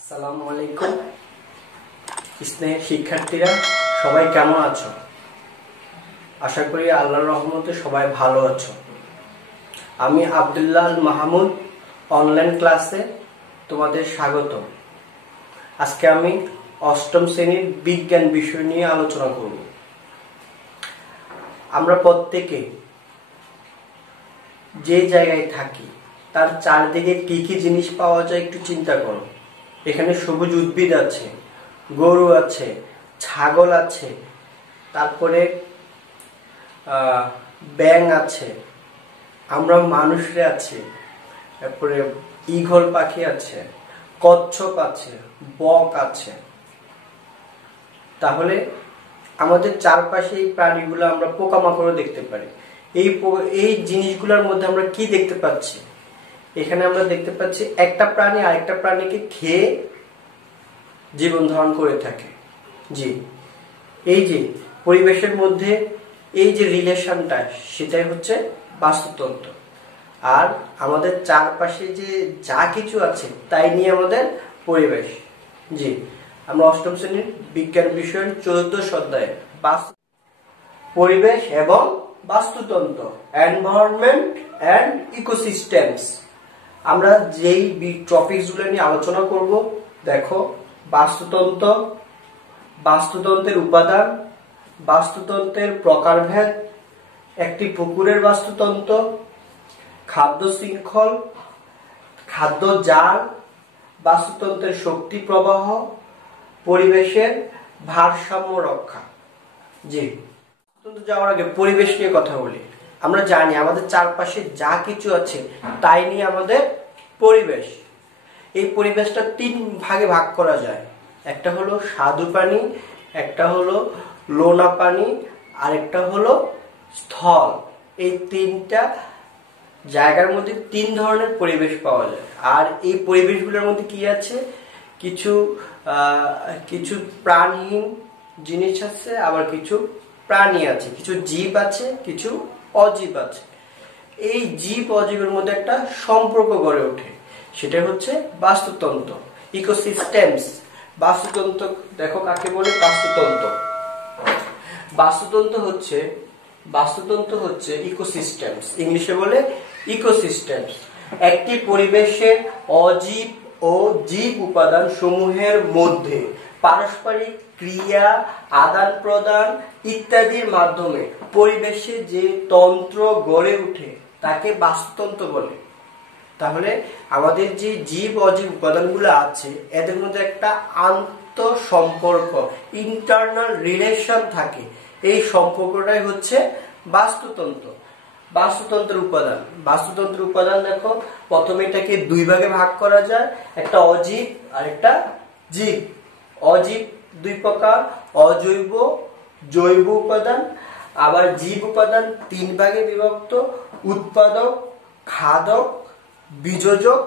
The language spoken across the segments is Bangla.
আসসালামু আলাইকুম স্নেহের শিক্ষার্থীরা, সবাই কেমন আছো? আশা করি আল্লাহর রহমতে সবাই ভালো আছো। আমি আব্দুল্লাহ আল মাহমুদ অনলাইন ক্লাসে তোমাদের স্বাগত। আজকে আমি অষ্টম শ্রেণীর বিজ্ঞান বিষয় নিয়ে আলোচনা করব। আমরা প্রত্যেকে যে জায়গায় থাকি তার চারদিকে কি কি জিনিস পাওয়া যায় একটু চিন্তা করো। এখানে সবুজ উদ্ভিদ আছে, গরু আছে, ছাগল আছে, তারপরে ব্যাঙ আছে, আমরা মানুষরা আছে, তারপরে ঈগল পাখি আছে, কচ্ছপ আছে, বক আছে। তাহলে আমাদের চারপাশে এই প্রাণীগুলো আমরা পোকামাকড়ও দেখতে পারি। এই জিনিসগুলোর মধ্যে আমরা কি দেখতে পাচ্ছি? এখানে আমরা দেখতে পাচ্ছি একটা প্রাণী আরেকটা প্রাণীকে খেয়ে জীবন ধারণ করে থাকে। জি, এই যে পরিবেশের মধ্যে এই যে রিলেশনটা, সেটাই হচ্ছে বাস্তুতন্ত্র। আর আমাদের চারপাশে যে যা কিছু আছে তাই নিয়ে আমাদের পরিবেশ। জি, আমরা অষ্টম শ্রেণীর বিজ্ঞান বিষয়ের 14 অধ্যায়ে পরিবেশ এবং বাস্তুতন্ত্র, এনভায়রনমেন্ট এন্ড ইকোসিস্টেমস, আমরা যেই টপিকসগুলো নিয়ে আলোচনা করব। দেখো, বাস্তুতন্ত্র, বাস্তুতন্ত্রের উপাদান, বাস্তুতন্ত্রের প্রকারভেদ, একটি পুকুরের বাস্তুতন্ত্র, খাদ্য শৃঙ্খল, খাদ্য জাল, বাস্তুতন্ত্রের শক্তি প্রবাহ, পরিবেশের ভারসাম্য রক্ষা। জি, যাওয়ার আগে পরিবেশ নিয়ে কথা বলি। আমরা জানি আমাদের চারপাশে যা কিছু আছে তাই নিয়ে আমাদের পরিবেশ। এই পরিবেশটা 3 ভাগে ভাগ করা যায়। একটা হলো স্বাদু পানি, একটা হলো লোনা পানি, আর একটা হলো স্থল। এই 3টা জায়গার মধ্যে 3 ধরনের পরিবেশ পাওয়া যায়। আর এই পরিবেশগুলোর মধ্যে কি আছে? কিছু প্রাণহীন জিনিস আছে, আবার কিছু প্রাণী আছে, কিছু জীব আছে, কিছু অজীব আছে। এই জীব অজীবের মধ্যে একটা সম্পর্ক গড়ে ওঠে, সেটা হচ্ছে বাস্তুতন্ত্র, ইকোসিস্টেমস। বাস্তুতন্ত্র দেখো কাকে বলে? বাস্তুতন্ত্র হচ্ছে ইকোসিস্টেমস, ইংলিশে বলে ইকোসিস্টেমস। একটি পরিবেশের অজীব ও জীব উপাদান সমূহের মধ্যে পারস্পরিক ক্রিয়া, আদান প্রদান ইত্যাদির মাধ্যমে পরিবেশে যে তন্ত্র গড়ে ওঠে তাকে বাস্তুতন্ত্র বলে। তাহলে আমাদের যে জীব অজীব উপাদানগুলো আছে এদের মধ্যে একটা আন্তঃসম্পর্ক, ইন্টারনাল রিলেশন থাকে। এই সম্পর্কটাই হচ্ছে বাস্তুতন্ত্র। বাস্তুতন্ত্রের উপাদান দেখো, প্রথমে এটাকে 2 ভাগে ভাগ করা যায়, একটা অজীব আর একটা জীব। অজীব 2 প্রকার, অজৈব, জৈব উপাদান। আবার জীব উপাদান 3 ভাগে বিভক্ত, উৎপাদক, খাদক, বীজযোগ।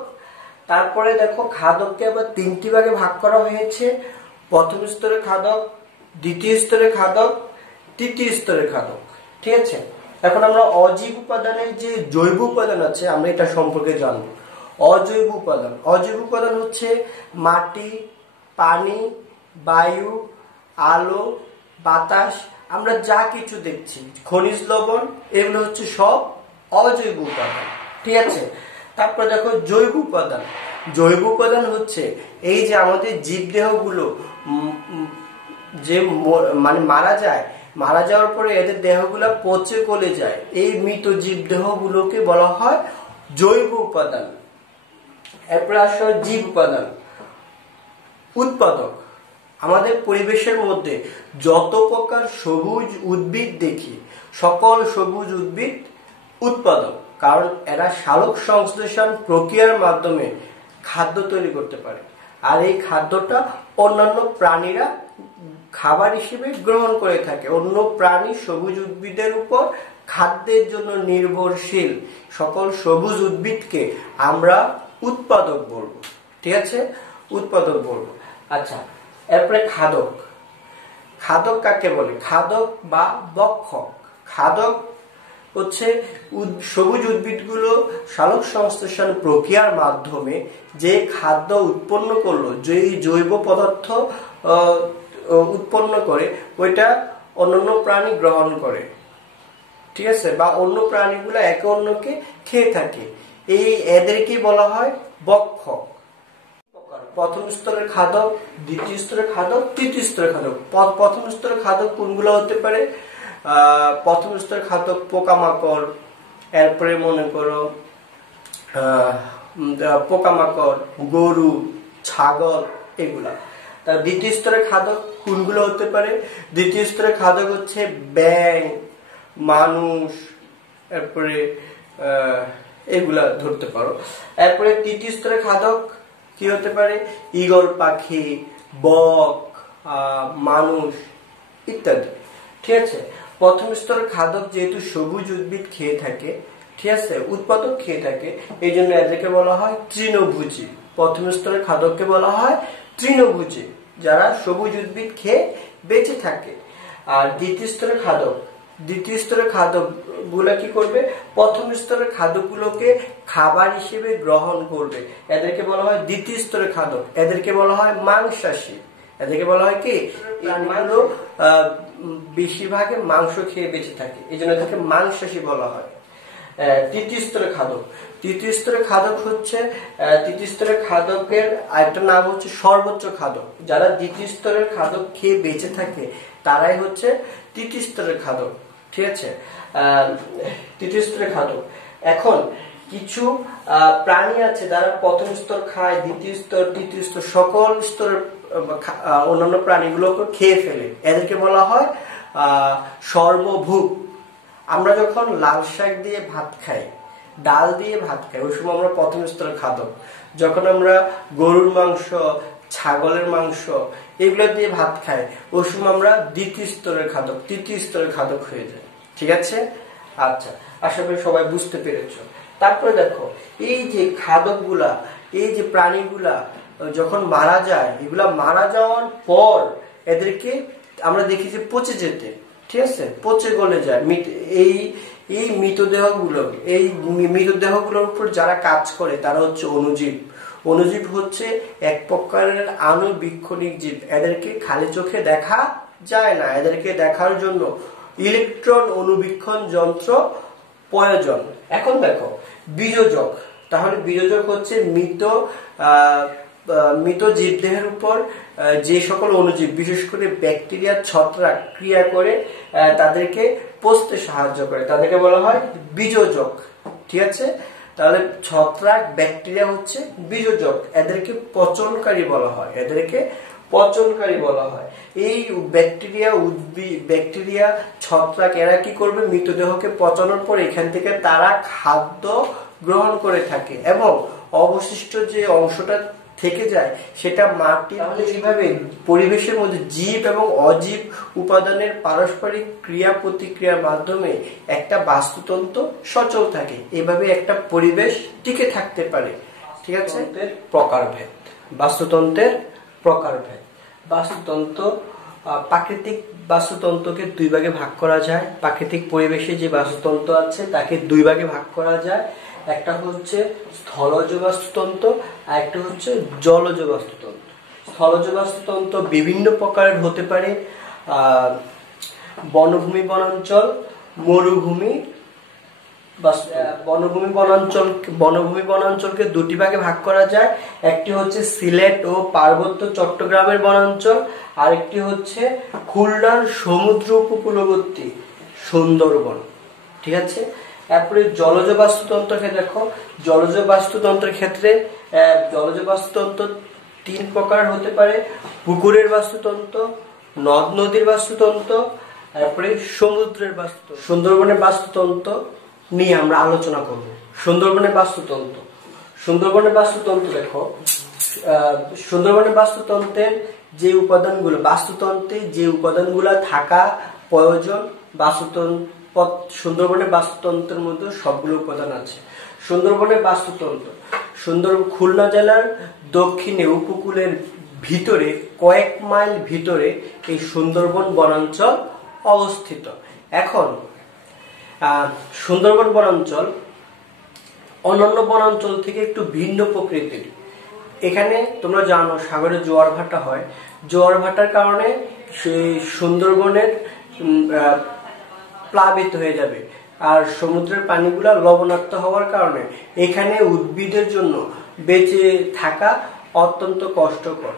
তারপরে দেখো খাদককে আবার 3টি ভাগে ভাগ করা হয়েছে, প্রথম স্তরের খাদক, দ্বিতীয় স্তরের খাদক, তৃতীয় স্তরের খাদক। ঠিক আছে, এখন আমরা অজীব উপাদানের যে জৈব উপাদান আছে আমরা এটা সম্পর্কে জানবো। অজৈব উপাদান হচ্ছে মাটি, পানি, বায়ু, আলো, বাতাস, আমরা যা কিছু দেখছি, খনিজ লবণ, এগুলো হচ্ছে সব অজৈব উপাদান। ঠিক আছে, তারপর দেখো জৈব উপাদান হচ্ছে এই যে আমাদের জীবদেহগুলো যে মারা যাওয়ার পরে এদের দেহগুলো পচে গলে যায়, এই মৃত জীবদেহগুলোকে বলা হয় জৈব উপাদান। এরপরে আসলে জীব উপাদান। উৎপাদক, আমাদের পরিবেশের মধ্যে যত প্রকার সবুজ উদ্ভিদ দেখি সকল সবুজ উদ্ভিদ উৎপাদক, কারণ এরা সালোক সংশ্লেষণ প্রক্রিয়ার মাধ্যমে খাদ্য তৈরি করতে পারে। আর এই খাদ্যটা অন্যান্য প্রাণীরা খাবার হিসেবে গ্রহণ করে থাকে। অন্য প্রাণী সবুজ উদ্ভিদের উপর খাদ্যের জন্য নির্ভরশীল সকল সবুজ উদ্ভিদকে আমরা উৎপাদক বলবো। ঠিক আছে, উৎপাদক বলবো। আচ্ছা, এরপরে খাদক কাকে বলে? খাদক বা ভক্ষক। হচ্ছে সবুজ উদ্ভিদগুলো সালোক সংশ্লেষণ প্রক্রিয়ার মাধ্যমে যে খাদ্য উৎপন্ন করলো, যে জৈব পদার্থ উৎপন্ন করে, ওইটা অন্যান্য প্রাণী গ্রহণ করে, ঠিক আছে, বা অন্য প্রাণীগুলো একে অন্যকে খেয়ে থাকে। এদেরকে বলা হয় বক্ষক। প্রথম স্তরের খাদক, দ্বিতীয় স্তরের খাদক, তৃতীয় স্তরের খাদক। প্রথম স্তরের খাদক কোনগুলো হতে পারে? প্রথম স্তরের খাদক পোকামাকড়, এরপরে মনে করো পোকামাকড়, গরু, ছাগল, এগুলা। তার দ্বিতীয় স্তরের খাদক কোনগুলো হতে পারে? দ্বিতীয় স্তরের খাদক হচ্ছে ব্যাঙ, মানুষ, এরপরে এগুলা ধরতে পারো। এরপরে তৃতীয় স্তরের খাদক কি হতে পারে? ঈগল পাখি, বক, মানুষ ইত্যাদি, ঠিক আছে। প্রথম স্তরের খাদক যেহেতু সবুজ উদ্ভিদ খেয়ে থাকে, ঠিক আছে, উৎপাদক খেয়ে থাকে, এই জন্য এদেরকে বলা হয় তৃণভোজী। প্রথম স্তরের খাদককে বলা হয় তৃণভোজী, যারা সবুজ উদ্ভিদ খেয়ে বেঁচে থাকে। আর দ্বিতীয় স্তরের খাদক গুলা কি করবে? প্রথম স্তরের খাদকগুলোকে খাবার হিসেবে গ্রহণ করবে, এদেরকে বলা হয় দ্বিতীয় স্তরের খাদক। এদেরকে বলা হয় মাংসাশী। এদেরকে বলা হয় কি? প্রাণীগুলো বেশিরভাগে মাংস খেয়ে বেঁচে থাকে, এই জন্য এদেরকে মাংসাশী বলা হয়। তৃতীয় স্তরের খাদক, তৃতীয় স্তরের খাদক হচ্ছে তৃতীয় স্তরের খাদকের আরেকটা নাম হচ্ছে সর্বোচ্চ খাদক। যারা দ্বিতীয় স্তরের খাদক খেয়ে বেঁচে থাকে তারাই হচ্ছে তৃতীয় স্তরের খাদক, ঠিক আছে। তৃতীয় স্তরের খাদক। এখন কিছু প্রাণী আছে যারা প্রথম স্তর খায়, দ্বিতীয় স্তর, তৃতীয় স্তর, সকল স্তরের অন্যান্য প্রাণীগুলোকে খেয়ে ফেলে, এদেরকে বলা হয় সর্বভুক। আমরা যখন লাল শাক দিয়ে ভাত খাই, ডাল দিয়ে ভাত খাই, ওই সময় আমরা প্রথম স্তরের খাদক। যখন আমরা গরুর মাংস, ছাগলের মাংস এগুলো দিয়ে ভাত খাই, ওই সময় আমরা দ্বিতীয় স্তরের খাদক, তৃতীয় স্তরের খাদক হয়ে যায়, ঠিক আছে। আচ্ছা, আশা করি সবাই বুঝতে পেরেছো। তারপরে দেখো, এই যে খাদকগুলা, এই যে প্রাণীগুলা যখন মারা যায়, এগুলা মারা যাওয়ার পর এদেরকে আমরা দেখি যে পচে যেতে, ঠিক আছে, পচে গলে যায়। এই মৃতদেহগুলোর উপর যারা কাজ করে তারা হচ্ছে অণুজীব। অণুজীব হচ্ছে এক প্রকারের আণুবীক্ষণিক জীব। এদেরকে খালি চোখে দেখা যায় না, এদেরকে দেখার জন্য ইলেকট্রন অণুবীক্ষণ যন্ত্র প্রয়োজন। এখন দেখো বীজোজক, তাহলে বীজোজক হচ্ছে মৃত জীবদেহের উপর যে সকল অণুজীব, বিশেষ করে ব্যাকটেরিয়া, ছত্রাক ক্রিয়া করে তাদেরকে পচতে সাহায্য করে, তাদেরকে বলা হয় বীজোজক, ঠিক আছে। তাহলে ছত্রাক, ব্যাকটেরিয়া হচ্ছে বীজোজক, এদেরকে পচনকারী বলা হয়, এদেরকে পচনকারী বলা হয়। এই ব্যাকটেরিয়া, ছত্রাক এরা কি করবে? মৃতদেহকে পচানোর পর এখান থেকে তারা খাদ্য গ্রহণ করে থাকে এবং অবশিষ্ট যে অংশটা থেকে যায় সেটা মাটি। এইভাবে পরিবেশের মধ্যে জীব এবং অজীব উপাদানের পারস্পরিক ক্রিয়া প্রতিক্রিয়ার মাধ্যমে একটা বাস্তুতন্ত্র সচল থাকে, এভাবে একটা পরিবেশ টিকে থাকতে পারে, ঠিক আছে। প্রকারভেদ, বাস্তুতন্ত্রের প্রকারভেদ। বাস্তুতন্ত্র, প্রাকৃতিক বাস্তুতন্ত্রকে দুই ভাগে ভাগ করা যায়। প্রাকৃতিক পরিবেশে যে বাস্তুতন্ত্র আছে তাকে দুই ভাগে ভাগ করা যায়। একটা হচ্ছে স্থলজ বাস্তুতন্ত্র আর একটা হচ্ছে জলজ বাস্তুতন্ত্র। স্থলজ বাস্তুতন্ত্র বিভিন্ন প্রকারের হতে পারে। বনভূমি বনাঞ্চল, মরুভূমি। বনভূমি বনাঞ্চলকে দুটি ভাগে ভাগ করা যায়। একটি হচ্ছে সিলেট ও পার্বত্য চট্টগ্রামের বনাঞ্চল, আরেকটি হচ্ছে খুলনার সমুদ্র উপকূলবর্তী সুন্দরবন, ঠিক আছে। তারপরে জলজ বাস্তুতন্ত্রকে দেখো, জলজ বাস্তুতন্ত্রের ক্ষেত্রে জলজ বাস্তুতন্ত্র তিন প্রকার হতে পারে: পুকুরের বাস্তুতন্ত্র, নদ নদীর বাস্তুতন্ত্র, তারপরে সমুদ্রের বাস্তুতন্ত্র। সুন্দরবনের বাস্তুতন্ত্র নিয়ে আমরা আলোচনা করব। সুন্দরবনের বাস্তুতন্ত্র দেখো, সুন্দরবনের বাস্তুতন্ত্রের যে উপাদানগুলো, বাস্তুতন্ত্রে যে উপাদানগুলো থাকা প্রয়োজন, সুন্দরবনের বাস্তুতন্ত্রের মধ্যে সবগুলো উপাদান আছে। সুন্দরবনের বাস্তুতন্ত্র খুলনা জেলার দক্ষিণে উপকূলের ভিতরে কয়েক মাইল ভিতরে এই সুন্দরবন বনাঞ্চল অবস্থিত। এখন সুন্দরবন বনাঞ্চল অন্যান্য বনাঞ্চল থেকে একটু ভিন্ন প্রকৃতির। এখানে তোমরা জানো সাগরে জোয়ার ভাটা হয়, জোয়ার ভাটার কারণে সেই সুন্দরবনের প্লাবিত হয়ে যাবে, আর সমুদ্রের পানিগুলা লবণাক্ত হওয়ার কারণে এখানে উদ্ভিদের জন্য বেঁচে থাকা অত্যন্ত কষ্টকর।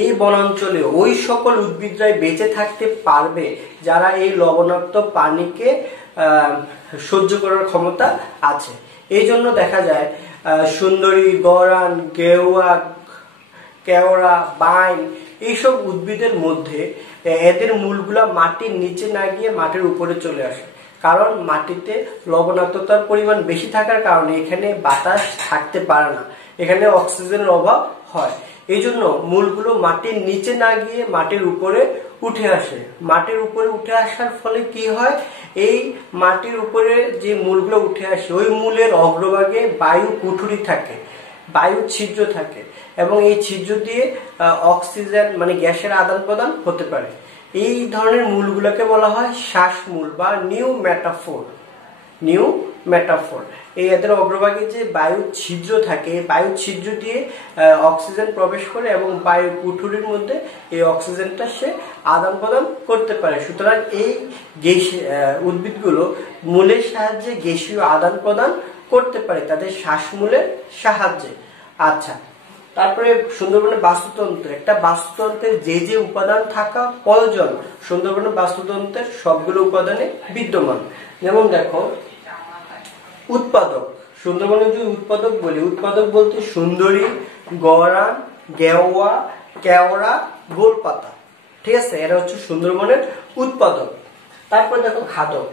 এই বনাঞ্চলে ওই সকল উদ্ভিদরাই বেঁচে থাকতে পারবে যারা এই লবণাক্ত পানিকে সহ্য করার ক্ষমতা আছে। এই জন্য দেখা যায় সুন্দরী, গরান, গেওয়া, কেওড়া, বাইন এইসব উদ্ভিদের মধ্যে এদের মূলগুলা মাটির নিচে না গিয়ে মাটির উপরে চলে আসে, কারণ মাটিতে লবণাক্ততার পরিমাণ বেশি থাকার কারণে এখানে বাতাস থাকতে পারে না, এখানে অক্সিজেনের অভাব হয়। এই জন্য মূলগুলো মাটির নিচে না গিয়ে মাটির উপরে উঠে আসে। মাটির উপরে উঠে আসার ফলে কি হয়, এই মাটির উপরে যে মূলগুলো উঠে আসে ওই মূলের অগ্রভাগে বায়ু কুঠুরি থাকে, বায়ু ছিদ্র থাকে, এবং এই ছিদ্র দিয়ে অক্সিজেন মানে গ্যাসের আদান প্রদান হতে পারে। এই ধরনের মূলগুলোকে বলা হয় শ্বাসমূল বা নিউ মেটাফোর। এই এদের অগ্রভাগে যে বায়ু ছিদ্র থাকে, বায়ু ছিদ্র দিয়ে অক্সিজেন প্রবেশ করে এবং বায়ু কুঠুরির মধ্যে এই অক্সিজেনটা সে আদান প্রদান করতে পারে। সুতরাং এই উদ্ভিদগুলো মূলের সাহায্যে গ্যাসীয় আদান প্রদান করতে পারে তাদের শ্বাসমূলের সাহায্যে। আচ্ছা, তারপরে সুন্দরবনের বাস্তুতন্ত্র, একটা বাস্তুতন্ত্রের যে যে উপাদান থাকা প্রয়োজন সুন্দরবনের বাস্তুতন্ত্রের সবগুলো উপাদানে বিদ্যমান। যেমন দেখো, উৎপাদক, সুন্দরবনে যদি উৎপাদক বলি, উৎপাদক বলতে সুন্দরী, গরান, গেওয়া, কেওড়া, গোলপাতা, ঠিক আছে, এরা হচ্ছে সুন্দরবনের উৎপাদক। তারপর দেখো খাদক,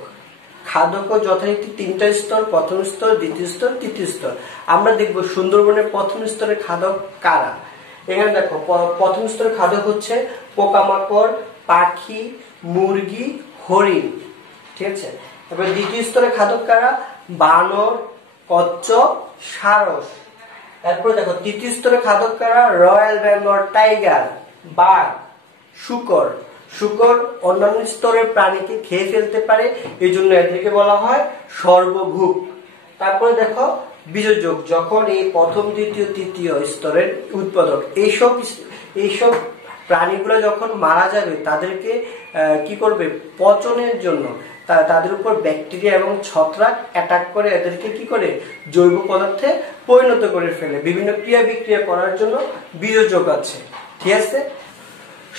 খাদক যথারীতি তিনটা স্তর, প্রথম স্তর, দ্বিতীয় স্তর, তৃতীয় স্তর। আমরা দেখবো সুন্দরবনের প্রথম স্তরের খাদক কারা। এখানে দেখো প্রথম স্তরের খাদক হচ্ছে পোকামাকড়, পাখি, মুরগি, হরিণ, ঠিক আছে। এবার দ্বিতীয় স্তরের খাদক কারা, বানর, কচ্ছপ, সারস। তারপরে দেখো তৃতীয় স্তরের খাদক কারা, রয়্যাল বেঙ্গল টাইগার, বাঘ, শূকর। শূকর অন্যান্য স্তরের প্রাণীকে খেয়ে ফেলতে পারে, এই জন্য এদেরকে বলা হয় সর্বভুক। তারপরে দেখো বীজযোগ, যখন এই প্রথম, দ্বিতীয়, তৃতীয় স্তরের উৎপাদক এইসব প্রাণীগুলো যখন মারা যাবে তাদেরকে কি করবে, পচনের জন্য তাদের উপর ব্যাকটেরিয়া এবং ছত্রাক অ্যাটাক করে এদেরকে কি করে জৈব পদার্থে পরিণত করে ফেলে। বিভিন্ন ক্রিয়া বিক্রিয়া করার জন্য বীজযোগ আছে, ঠিক আছে।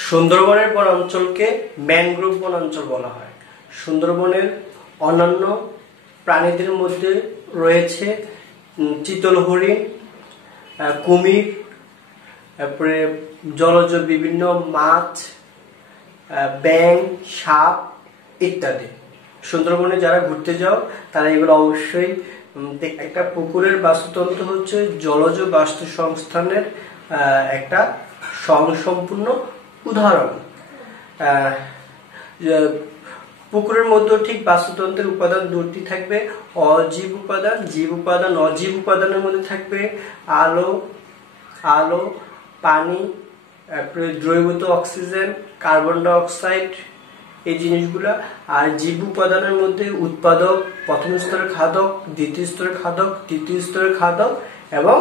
সুন্দরবনের বনাঞ্চলকে ম্যানগ্রোভ বনাঞ্চল বলা হয়। সুন্দরবনের অন্যান্য প্রাণীদের মধ্যে রয়েছে চিতল হরিণ, কুমির, তারপরে জলজ বিভিন্ন মাছ, ব্যাঙ, সাপ ইত্যাদি। সুন্দরবনে যারা ঘুরতে যাও তারা এগুলো অবশ্যই একটা পুকুরের বাস্তুতন্ত্র হচ্ছে জলজ বাস্তু সংস্থানের একটা স্বয়ংসম্পূর্ণ উদাহরণ। পুকুরের মধ্যে ঠিক বাস্তুতন্ত্রের উপাদান দুটি থাকবে, অজীব উপাদান, জীব উপাদান। অজীব উপাদানের মধ্যে থাকবে আলো, পানি, দ্রবীভূত অক্সিজেন, কার্বন ডাই অক্সাইড, এই জিনিসগুলা। আর জীব উপাদানের মধ্যে উৎপাদক, প্রথম স্তরের খাদক, দ্বিতীয় স্তরের খাদক, তৃতীয় স্তরের খাদক এবং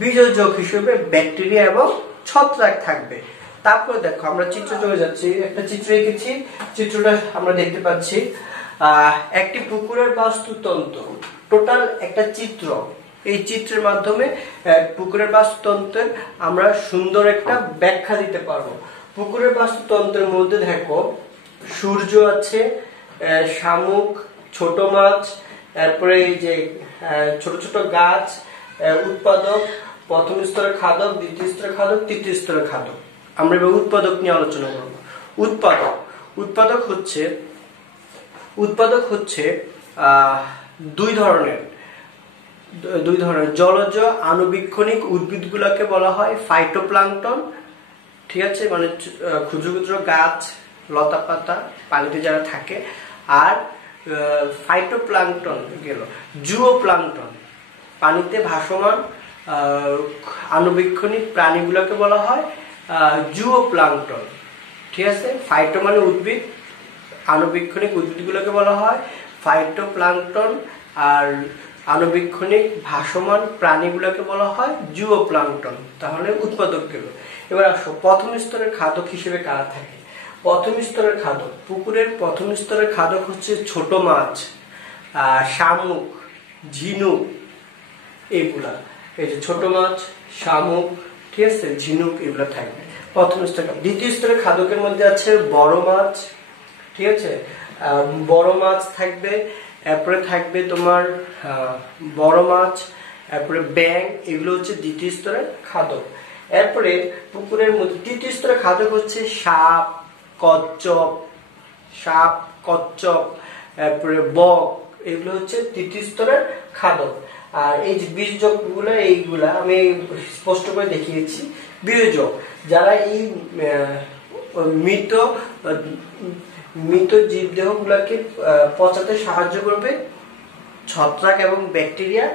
বীজযোগ হিসেবে ব্যাকটেরিয়া এবং ছত্রাক থাকবে। তারপরে দেখো আমরা চিত্র চলে যাচ্ছি, একটা চিত্র এঁকেছি, চিত্রটা আমরা দেখতে পাচ্ছি একটি পুকুরের বাস্তুতন্ত্র, টোটাল একটা চিত্র। এই চিত্রের মাধ্যমে পুকুরের বাস্তুতন্ত্রের আমরা সুন্দর একটা ব্যাখ্যা দিতে পারবো। পুকুরের বাস্তুতন্ত্রের মধ্যে দেখো সূর্য আছে, শামুক, ছোট মাছ, তারপরে এই যে ছোট ছোট গাছ, উৎপাদক, প্রথম স্তরের খাদক, দ্বিতীয় স্তরের খাদক, তৃতীয় স্তরের খাদক। আমরা এবার উৎপাদক নিয়ে আলোচনা করব। উৎপাদক হচ্ছে দুই ধরনের জলজ আণুবীক্ষণিক উদ্ভিদগুলোকে বলা হয় ফাইটোপ্লাঙ্কটন, ঠিক আছে, মানে ক্ষুদ্র ক্ষুদ্র গাছ, লতা পাতা পানিতে যারা থাকে। আর ফাইটোপ্লাঙ্কটন গেল জুওপ্লাঙ্কটন, পানিতে ভাসমান আণুবীক্ষণিক প্রাণীগুলোকে বলা হয় জুওপ্লাঙ্কটন, ঠিক আছে। ফাইটো মানে উদ্ভিদ, আণুবীক্ষণিক উদ্ভিদগুলোকে বলা হয় ফাইটোপ্লাঙ্কটন আর আণুবীক্ষণিক ভাসমান প্রাণীগুলোকে বলা হয় জুওপ্লাঙ্কটন। তাহলে উৎপাদকগুলো। এবার আসো প্রথম স্তরের খাদক হিসেবে কারা থাকে। প্রথম স্তরের খাদক, পুকুরের প্রথম স্তরের খাদক হচ্ছে ছোট মাছ, শামুক, ঝিনুক, এইগুলা। এই যে ছোট মাছ, শামুক, ঠিক আছে, ঝিনুক, এগুলো থাকবে প্রথম স্তরে। দ্বিতীয় স্তরের খাদকের মধ্যে আছে বড় মাছ, ঠিক আছে, বড় মাছ থাকবে, এরপরে থাকবে তোমার বড় মাছ, এরপরে ব্যাঙ, এগুলো হচ্ছে দ্বিতীয় স্তরের খাদক। এরপরে পুকুরের মধ্যে তৃতীয় স্তরের খাদক হচ্ছে সাপ, কচ্ছপ, এরপরে বক, এগুলো হচ্ছে তৃতীয় স্তরের খাদক। আর এই যে বীজযোগগুলো, এইগুলা আমি স্পষ্ট করে দেখিয়েছি। বীজযোগ যারা এই মৃত জীবদেহ গুলাকে পচাতে সাহায্য করবে, ছত্রাক এবং ব্যাকটেরিয়া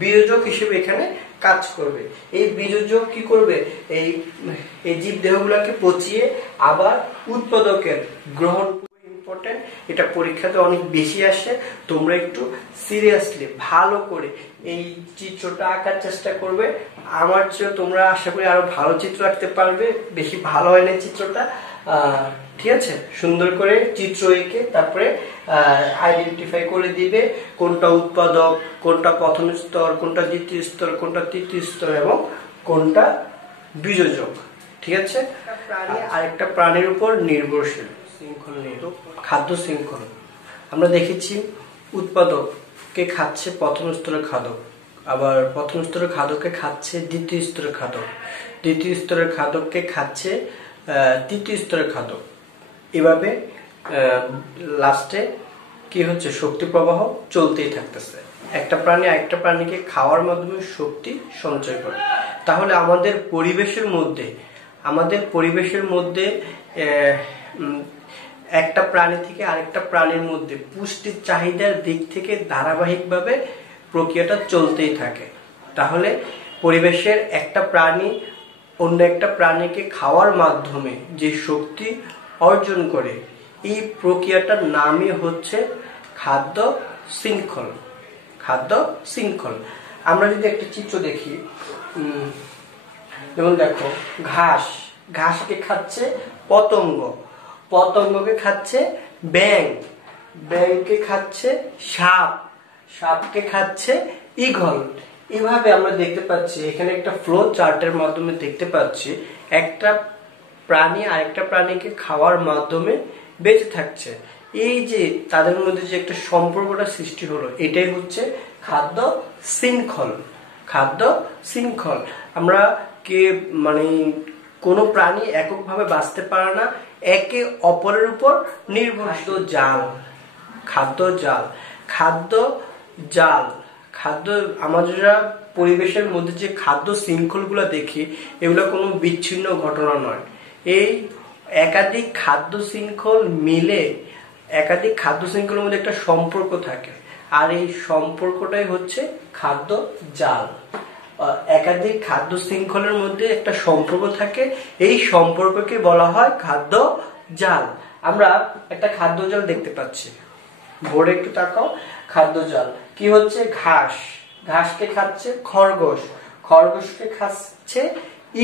বীজযোগ হিসেবে এখানে কাজ করবে। এই বীজযোগ কি করবে, এই জীবদেহগুলোকে পচিয়ে আবার উৎপাদকের গ্রহণ। ইম্পর্টেন্ট, এটা পরীক্ষাতে অনেক বেশি আসে। তোমরা একটু সিরিয়াসলি ভালো করে এই চিত্রটা আঁকার চেষ্টা করবে। আমার চেয়ে তোমরা আশা করি আরো ভালো চিত্র আঁকতে পারবে। বেশি ভালো হয় না চিত্রটা, ঠিক আছে। সুন্দর করে চিত্র এঁকে তারপরে আইডেন্টিফাই করে দিবে কোনটা উৎপাদক, কোনটা প্রথম স্তর, কোনটা দ্বিতীয় স্তর, কোনটা তৃতীয় স্তর এবং কোনটা বীজযোগ, ঠিক আছে। প্রাণী আরেকটা প্রাণীর উপর নির্ভরশীল। শৃঙ্খল নিয়ে খাদ্য শৃঙ্খল আমরা দেখেছি, উৎপাদককে খাচ্ছে প্রথম স্তরের খাদক, আবার প্রথম স্তরের খাদককে খাচ্ছে দ্বিতীয় স্তরের খাদক, দ্বিতীয় স্তরের খাদককে খাচ্ছে তৃতীয় স্তরের খাদক। এভাবে লাস্টে কি হচ্ছে, শক্তি প্রবাহ চলতেই থাকতেছে। একটা প্রাণী আরেকটা প্রাণীকে খাওয়ার মাধ্যমে শক্তি সঞ্চয় করে। তাহলে আমাদের পরিবেশের মধ্যে একটা প্রাণী থেকে আরেকটা প্রাণীর মধ্যে পুষ্টির চাহিদার দিক থেকে ধারাবাহিকভাবে প্রক্রিয়াটা চলতেই থাকে। তাহলে পরিবেশের একটা প্রাণী অন্য একটা প্রাণীকে খাওয়ার মাধ্যমে যে শক্তি অর্জন করে, এই প্রক্রিয়াটার নামই হচ্ছে খাদ্য শৃঙ্খল। খাদ্য শৃঙ্খল। আমরা যদি একটা চিত্র দেখি, যেমন দেখো ঘাসকে খাচ্ছে পতঙ্গ, পতঙ্গকে খাচ্ছে ব্যাঙ, ব্যাঙকে খাচ্ছে সাপকে খাচ্ছে ঈগল। এভাবে আমরা দেখতে পাচ্ছি, এখানে একটা ফ্লো চার্টের মাধ্যমে দেখতে পাচ্ছি একটা প্রাণী আরেকটা প্রাণীকে খাওয়ার মাধ্যমে বেঁচে থাকছে। এই যে তাদের মধ্যে যে একটা সম্পর্কটা সৃষ্টি হলো, এটাই হচ্ছে খাদ্য শৃঙ্খল। খাদ্য শৃঙ্খল। আমরা কোনো প্রাণী এককভাবে বাঁচতে পারে না, একে অপরের উপর নির্ভরশীল। খাদ্য জাল। আমরা পরিবেশের মধ্যে যে খাদ্য শৃঙ্খলগুলো দেখি, এগুলো কোনো বিচ্ছিন্ন ঘটনা নয়। এই একাধিক খাদ্য শৃঙ্খলের মধ্যে একটা সম্পর্ক থাকে, আর এই সম্পর্কটাই হচ্ছে খাদ্য জাল। একাধিক খাদ্য শৃঙ্খলের মধ্যে একটা সম্পর্ক থাকে, এই সম্পর্ককে বলা হয় খাদ্য জাল। আমরা একটা খাদ্য জাল দেখতে পাচ্ছি, বোর্ডে একটু তাকাও। খাদ্য জাল কি হচ্ছে, ঘাসকে খাচ্ছে খরগোশকে খাচ্ছে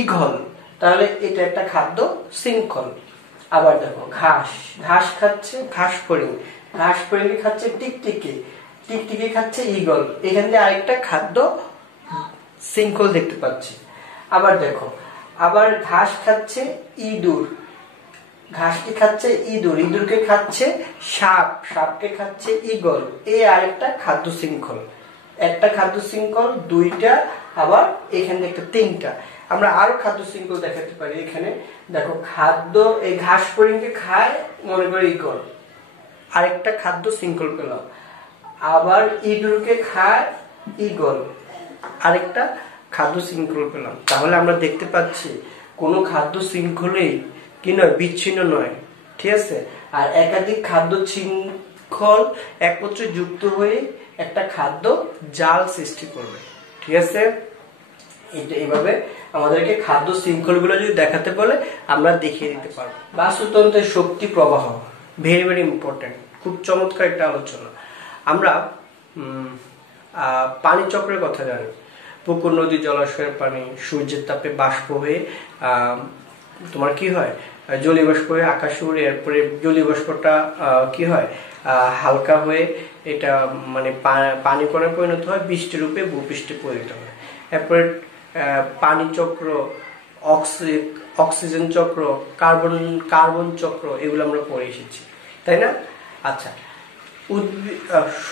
ঈগল। তাহলে এটা একটা খাদ্য শৃঙ্খল। আবার দেখো ঘাস খাচ্ছে ঘাসফড়িং খাচ্ছে টিকটিকি খাচ্ছে ঈগল। এখান থেকে আরেকটা খাদ্য শৃঙ্খল দেখতে পাচ্ছি। আবার দেখো, আবার ঘাস খাচ্ছে ঘাসকে খাচ্ছে ইঁদুরকে খাচ্ছে সাপকে খাচ্ছে ঈগল। এই আরেকটা খাদ্য শৃঙ্খল। একটা খাদ্য শৃঙ্খল, দুইটা, আবার এখানে একটা তিনটা। আমরা আরো খাদ্য শৃঙ্খল দেখাতে পারি। এখানে দেখো, এই ঘাস ফড়িংকে খায় মনে করে ঈগল, আরেকটা খাদ্য শৃঙ্খল পেলাম। আবার ইঁদুরকে খায় ঈগল, আরেকটা খাদ্য শৃঙ্খল পেলাম। তাহলে আমরা দেখতে পাচ্ছি কোনো খাদ্য শৃঙ্খলেই কি নয়, বিচ্ছিন্ন নয়, ঠিক আছে। আর একাধিক খাদ্য শৃঙ্খল একত্রে যুক্ত হয়ে একটা খাদ্য জাল সৃষ্টি করবে, ঠিক আছে। এইভাবে আমাদেরকে খাদ্য শৃঙ্খল গুলো যদি দেখাতে বলে আমরা দেখিয়ে দিতে পারবো। বাস্তুতন্ত্রের শক্তি প্রবাহ ভেরি ভেরি ইম্পর্টেন্ট, খুব চমৎকার একটা আলোচনা। আমরা পানি চক্রের কথা জানি। পুকুর, নদী, জলাশয়ের পানি সূর্যের তাপে বাষ্প হয়ে তোমার কি হয়, জলীয় বাষ্প হয়ে আকাশে উড়ে, এরপরে জলীয় বাষ্পটা কি হয়, হালকা হয়ে এটা মানে পানি কণায় পরিণত হয়, বৃষ্টি রূপে ভূপৃষ্ঠে পরিণত হয়। এরপরে পানি চক্র, অক্সিজেন চক্র, কার্বন চক্র, এগুলো আমরা পড়ে এসেছি, তাই না? আচ্ছা,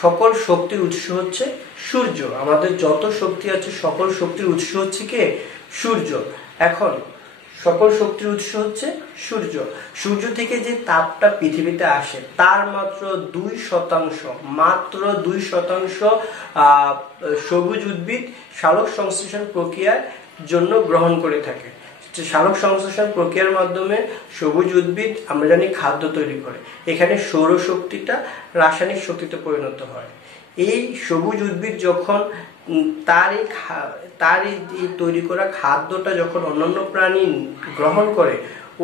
সকল শক্তির উৎস হচ্ছে সূর্য। আমাদের যত শক্তি আছে সকল শক্তির উৎস হচ্ছে কে? সূর্য। এখন সকল শক্তির উৎস হচ্ছে সূর্য। সূর্য থেকে যে তাপটা পৃথিবীতে আসে তার মাত্র 2% সবুজ উদ্ভিদ সালোক সংশ্লেষণ প্রক্রিয়ার জন্য গ্রহণ করে থাকে। সালোক সংশ্লেষণ প্রক্রিয়ার মাধ্যমে সবুজ উদ্ভিদ আমরা জানি খাদ্য তৈরি করে। এখানে সৌরশক্তিটা রাসায়নিক শক্তিতে পরিণত হয়। এই সবুজ উদ্ভিদ যখন তার এই তৈরি করা খাদ্যটা যখন অন্যান্য প্রাণী গ্রহণ করে,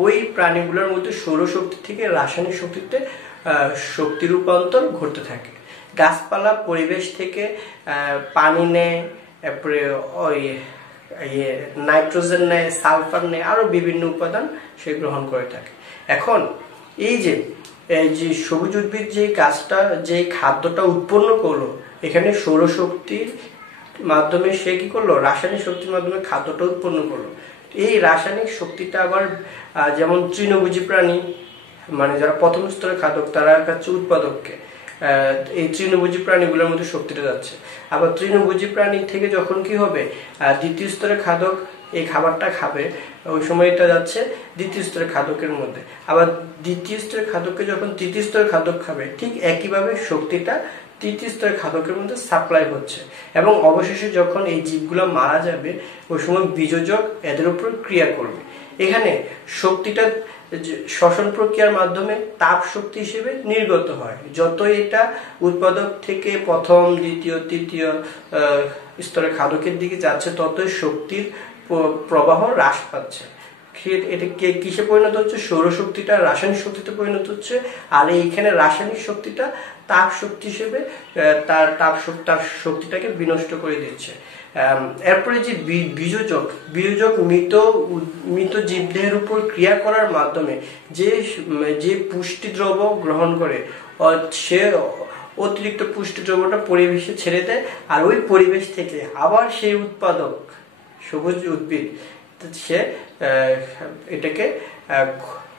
ওই প্রাণীগুলোর মধ্যে সৌরশক্তি থেকে রাসায়নিক শক্তিতে শক্তি রূপান্তর ঘটতে থাকে। গাছপালা পরিবেশ থেকে পানি নেয়, তারপরে ওই নাইট্রোজেন নেয়, সালফার নেয়, আরো বিভিন্ন উপাদান সে গ্রহণ করে থাকে। এখন এই যে সবুজ উদ্ভিদ যে গাছটা যে খাদ্যটা উৎপন্ন করলো, এখানে সৌরশক্তির মাধ্যমে সে কি করলো, রাসায়নিক শক্তির মাধ্যমে খাদ্যটা উৎপন্ন করলো। এই রাসায়নিক শক্তিটা আবার যেমন তৃণভোজী প্রাণী, মানে যারা প্রথম স্তরের খাদক, তারা হচ্ছে উৎপাদককে, এই তৃণভোজী প্রাণীগুলোর মধ্যে শক্তিটা যাচ্ছে। আবার তৃণভোজী প্রাণী থেকে যখন কি হবে, দ্বিতীয় স্তরের খাদক এই খাবারটা খাবে, ওই সময় এটা যাচ্ছে দ্বিতীয় স্তরের খাদকের মধ্যে। আবার দ্বিতীয় স্তরের খাদককে যখন তৃতীয় স্তরের খাদক খাবে, ঠিক একইভাবে শক্তিটা তৃতীয় স্তরের খাদকের মধ্যে সাপ্লাই হচ্ছে। এবং অবশেষে যখন এই জীবগুলো মারা যাবে, ওই সময় বীজযোগ এদের উপর ক্রিয়া করবে। এখানে শক্তিটা শ্বসন প্রক্রিয়ার মাধ্যমে তাপ শক্তি হিসেবে নির্গত হয়। যত এটা উৎপাদক থেকে প্রথম, দ্বিতীয়, তৃতীয় স্তরের খাদকের দিকে যাচ্ছে, ততই শক্তির প্রবাহ হ্রাস পাচ্ছে। এটা কিসে পরিণত হচ্ছে? সৌরশক্তিটা রাসায়নিক শক্তিতে পরিণত হচ্ছে। আর এইখানে রাসায়নিক শক্তিটা তাপ শক্তি হিসেবে তার শক্তিটাকে বিনষ্ট করে দিচ্ছে। এরপরে যে বীজযোগ মৃত জীবদেহের উপর ক্রিয়া করার মাধ্যমে যে পুষ্টি দ্রব্য গ্রহণ করে, সে অতিরিক্ত পুষ্টি দ্রব্যটা পরিবেশে ছেড়ে দেয়। আর ওই পরিবেশ থেকে আবার সেই উৎপাদক সবুজ উদ্ভিদ সে এটাকে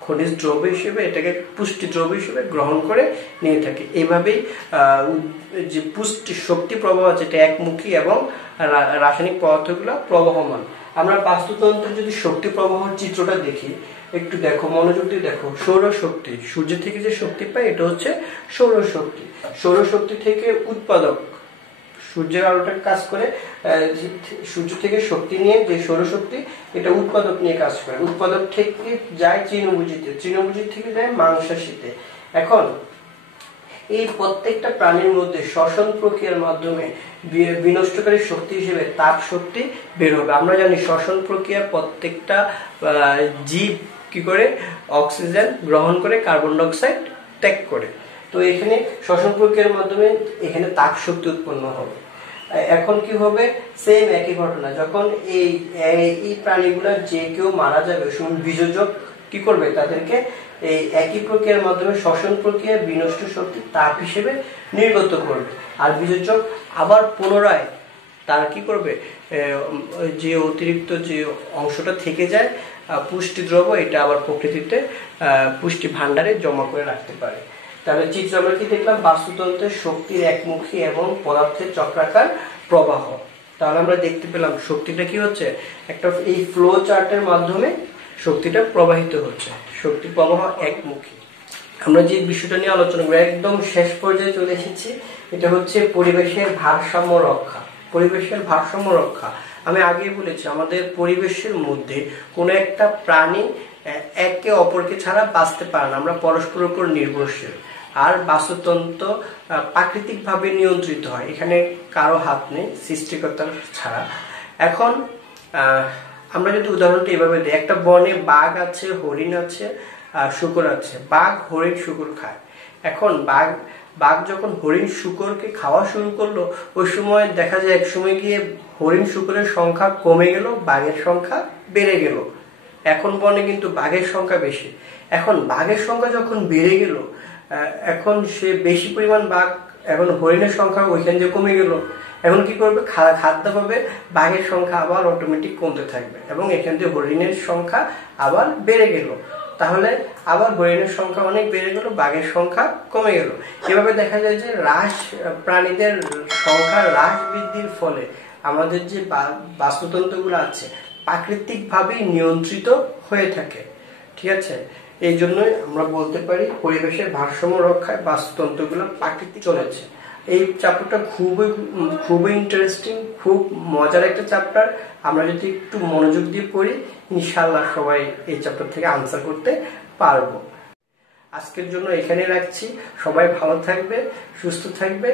খনিজ দ্রব্য হিসেবে, এটাকে পুষ্টি দ্রব্য হিসেবে গ্রহণ করে নিয়ে থাকে। এইভাবেই যে পুষ্টি শক্তি প্রবাহ আছে, এটা একমুখী এবং রাসায়নিক পদার্থগুলো প্রবাহমান। আমরা বাস্তুতন্ত্রের যদি শক্তি প্রবাহের চিত্রটা দেখি, একটু দেখো, মনোযোগ দিয়ে দেখো। সৌরশক্তি, সূর্য থেকে যে শক্তি পায় এটা হচ্ছে সৌরশক্তি। সৌরশক্তি থেকে উৎপাদক, সূর্যের আলোটা কাজ করে, সূর্য থেকে শক্তি নিয়ে যে সৌরশক্তি, এটা উৎপাদক নিয়ে কাজ করে। উৎপাদক থেকে যায় তৃণভোজীতে, তৃণভোজী থেকে যায় মাংসাশীতে। এখন এই প্রত্যেকটা প্রাণীর মধ্যে শ্বসন প্রক্রিয়ার মাধ্যমে বিনষ্টকারী শক্তি হিসেবে তাপ শক্তি বের হবে। আমরা জানি শ্বসন প্রক্রিয়া প্রত্যেকটা জীব কি করে, অক্সিজেন গ্রহণ করে কার্বন ডাই অক্সাইড ত্যাগ করে। তো এখানে শ্বসন প্রক্রিয়ার মাধ্যমে এখানে তাপ শক্তি উৎপন্ন হবে। এখন কি হবে, সেম একই ঘটনা, যখন এই প্রাণীগুলা যে কেউ মারা যাবে, বীজযোগ কি করবে, তাদেরকে এই একই প্রক্রিয়ার মাধ্যমে শ্বসন প্রক্রিয়া বিনষ্ট শক্তি তাপ হিসেবে নির্গত করবে। আর বীজযোগ আবার পুনরায় তার কি করবে, যে অতিরিক্ত যে অংশটা থেকে যায় পুষ্টি দ্রব্য, এটা আবার প্রকৃতিতে পুষ্টি ভান্ডারে জমা করে রাখতে পারে। তাহলে চিত্র আমরা কি দেখলাম, বাস্তুতন্ত্রের শক্তির একমুখী এবং পদার্থের চক্রাকার প্রবাহ। তাহলে আমরা দেখতে পেলাম শক্তিটা কি হচ্ছে, একটা এই ফ্লো চার্টের মাধ্যমে শক্তিটা প্রবাহিত হচ্ছে। শক্তি প্রবাহ একমুখী। আমরা যে বিষয়টা নিয়ে আলোচনা করি, একদম শেষ পর্যায়ে চলে এসেছি, এটা হচ্ছে পরিবেশের ভারসাম্য রক্ষা। পরিবেশের ভারসাম্য রক্ষা, আমি আগেই বলেছি, আমাদের পরিবেশের মধ্যে কোনো একটা প্রাণী একে অপরকে ছাড়া বাঁচতে পারে না। আমরা পরস্পরের উপর নির্ভরশীল। আর বাস্তুতন্ত্র প্রাকৃতিকভাবে নিয়ন্ত্রিত হয়, এখানে কারো হাত নেই সৃষ্টিকর্তার ছাড়া। এখন আমরা যদি উদাহরণটা এভাবে দিই, একটা বনে বাঘ আছে, হরিণ আছে, শুকর আছে। বাঘ, হরিণ, শুকর খায়। এখন বাঘ যখন হরিণ শূকরকে খাওয়া শুরু করলো, ওই সময় দেখা যায় এক সময় গিয়ে হরিণ শূকরের সংখ্যা কমে গেল, বাঘের সংখ্যা বেড়ে গেল। এখন বনে কিন্তু বাঘের সংখ্যা বেশি। এখন বাঘের সংখ্যা যখন বেড়ে গেল, এখন সে বেশি পরিমাণ বাঘ, এখন হরিণের সংখ্যা ওইখান দিয়ে কমে গেল। এখন কি করবে, খাদ্য পাবে, বাঘের সংখ্যা আবার অটোমেটিক কমতে থাকবে এবং এখান থেকে হরিণের সংখ্যা আবার বেড়ে গেল। তাহলে আবার হরিণের সংখ্যা অনেক বেড়ে গেল, বাঘের সংখ্যা কমে গেল। এভাবে দেখা যায় যে প্রাণীদের সংখ্যা হ্রাস বৃদ্ধির ফলে আমাদের যে বাস্তুতন্ত্রগুলো আছে প্রাকৃতিকভাবেই নিয়ন্ত্রিত হয়ে থাকে। ঠিক আছে, এই জন্যই আমরা বলতে পারি পরিবেশের ভারসাম্য রক্ষায় বাস্তুতন্ত্রগুলো প্রাকৃতিক চলেছে। এই চ্যাপ্টারটা খুবই ইন্টারেস্টিং, খুব মজার একটা চ্যাপ্টার। আমরা যদি একটু মনোযোগ দিয়ে পড়ি, ইনশাআল্লাহ সবাই এই চ্যাপ্টার থেকে আনসার করতে পারবো। আজকের জন্য এখানে রাখছি। সবাই ভালো থাকবে, সুস্থ থাকবে।